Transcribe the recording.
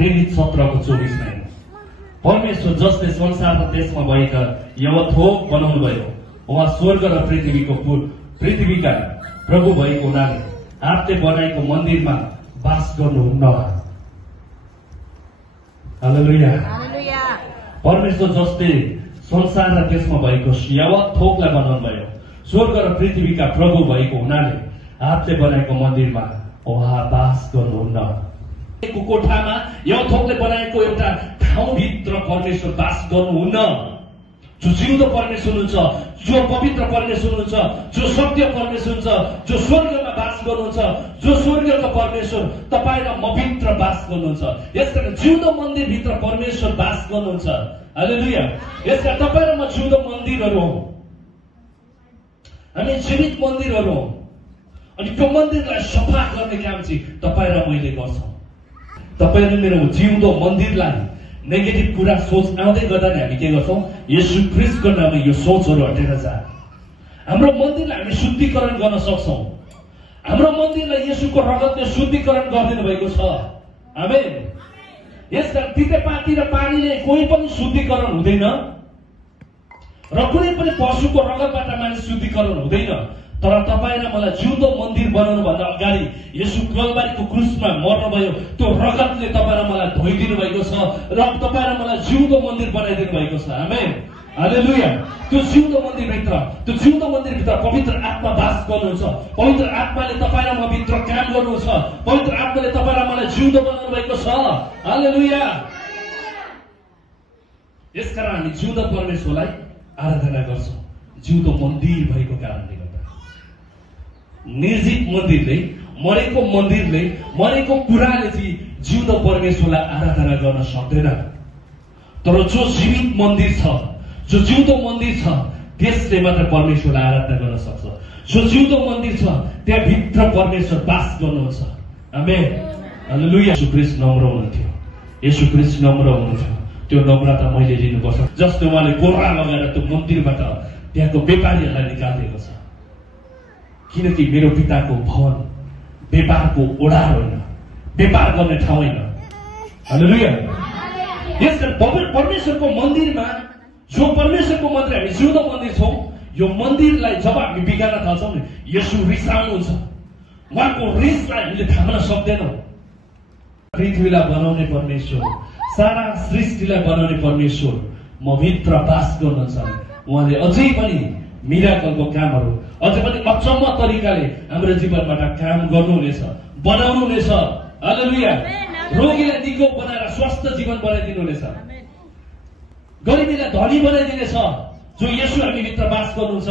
प्रेरित 17:24 परमेश्वर जसले संसार र देशमा भएका यवथोक बनाउनु भयो, उहाँ स्वर्ग र पृथ्वीका प्रभु भएको हुनाले हातले बनाएको मन्दिरमा बास गर्नुहुन्न। हालेलुया। परमेश्वर जसले संसार र देशमा भएको यवथोकलाई बनाउनु भयो, स्वर्ग र पृथ्वीका प्रभु भएको हुनाले हातले बनाएको मन्दिरमा उहाँ बास गर्नुहुन्न। कोठामा यवथोकले बनाएको एउटा ठाउँभित्र परमेश्वर बास गर्नुहुन्न। जो जिउँदो परमेश्वर हुनुहुन्छ, जो पवित्र परमेश्वर हुनुहुन्छ, जो सत्य परमेश्वर हुनुहुन्छ, जो स्वर्गमा बास गर्नुहुन्छ, जो स्वर्गको परमेश्वर तपाईँ र म भित्र बास गर्नुहुन्छ। यसकारण जिउँदो मन्दिरभित्र परमेश्वर बास गर्नुहुन्छ। हालेलुया। यसका तपाईँ र म जिउँदो मन्दिरहरू हौ, हामी जीवित मन्दिरहरू हौ। अनि त्यो मन्दिरलाई सफा गर्ने काम चाहिँ तपाईँ र मैले गर्छौँ। तपाईँ र मेरो जिउँदो मन्दिरलाई नेगेटिभ कुरा सोच आउँदै गर्दा नि हामी के गर्छौँ? येशू ख्रीष्टको नाममा यो सोचहरू हटेर जान्छ। हाम्रो मन्दिरलाई हामी शुद्धिकरण गर्न सक्छौँ। हाम्रो मन्दिरलाई येशूको रगतले शुद्धिकरण गरिदिनु भएको छ। आमेन। यसका तितेपाती र पानीले कोही पनि शुद्धिकरण हुँदैन र कुनै पनि पशुको रगतबाट मानिस शुद्धिकरण हुँदैन। तर तपाईँ र मलाई जिउँदो मन्दिर बनाउनु भन्दा अगाडि येशू कलवारीको क्रुसमा मर्नुभयो, त्यो रगतले तपाईँ र मलाई धोइदिनु भएको छ र तपाईँ र मलाई जिउँदो मन्दिर बनाइदिनु भएको छ। आमेन। हालेलुया। त्यो जिउँदो मन्दिरभित्र पवित्र आत्मा बास गर्नुहुन्छ। पवित्र आत्माले तपाईँ र म भित्र काम गर्नुहुन्छ। पवित्र आत्माले तपाईँ र मलाई जिउँदो बनाउनु भएको छ। हालेलुया। यसकारण हामी जिउँदो परमेश्वरलाई आराधना गर्छौँ, जिउँदो मन्दिर भएको कारणले गर्दा। निर्जीव मन्दिरले, मरेको कुराले चाहिँ जिउँदो परमेश्वरलाई आराधना गर्न सक्दैन। तर जो जीवित मन्दिर छ, जो जिउँदो मन्दिर छ, त्यसले मात्र परमेश्वरलाई आराधना गर्न सक्छ। जो जिउँदो मन्दिर छ त्यहाँभित्र परमेश्वर बास गर्नुहुन्छ। आमेन। हालेलुया। येशू ख्रीष्ट नम्र हुनुहुन्थ्यो। येशू ख्रीष्ट नम्र हुनुहुन्थ्यो। त्यो नम्रता मैले लिनुपर्छ। जसले उहाँले गोरा लगाएर त्यो मन्दिरबाट त्यहाँको व्यापारीहरूलाई निकालिदिएको छ। किनकि मेरो पिताको भवन व्यापारको ओडार होइन, व्यापार गर्ने ठाउँ होइन। हालेलुया। यसकारण परमेश्वरको मन्दिरमा, जो परमेश्वरको मन्दिर हामी जिउँदो मन्दिर छौँ, यो मन्दिरलाई जब हामी बिगार्न थाल्छौँ नि, येशू रिसाउनुहुन्छ। उहाँको रिसलाई हामीले थाम्न सक्दैनौँ। पृथ्वीलाई बनाउने परमेश्वर, सारा सृष्टिलाई बनाउने परमेश्वर म भित्र बास गर्नुहुन्छ। उहाँले अझै पनि मिराकलको कामहरू, अझै पनि अचम्म तरिकाले हाम्रो जीवनबाट काम गर्नुहुनेछ, बनाउनुहुनेछ। हालेलुया। रोगीलाई निको बनाएर स्वस्थ जीवन बनाइदिनुहुनेछ। गरिबीलाई धनी बनाइदिनेछ। जो येशू हामी भित्र बास गर्नुहुन्छ।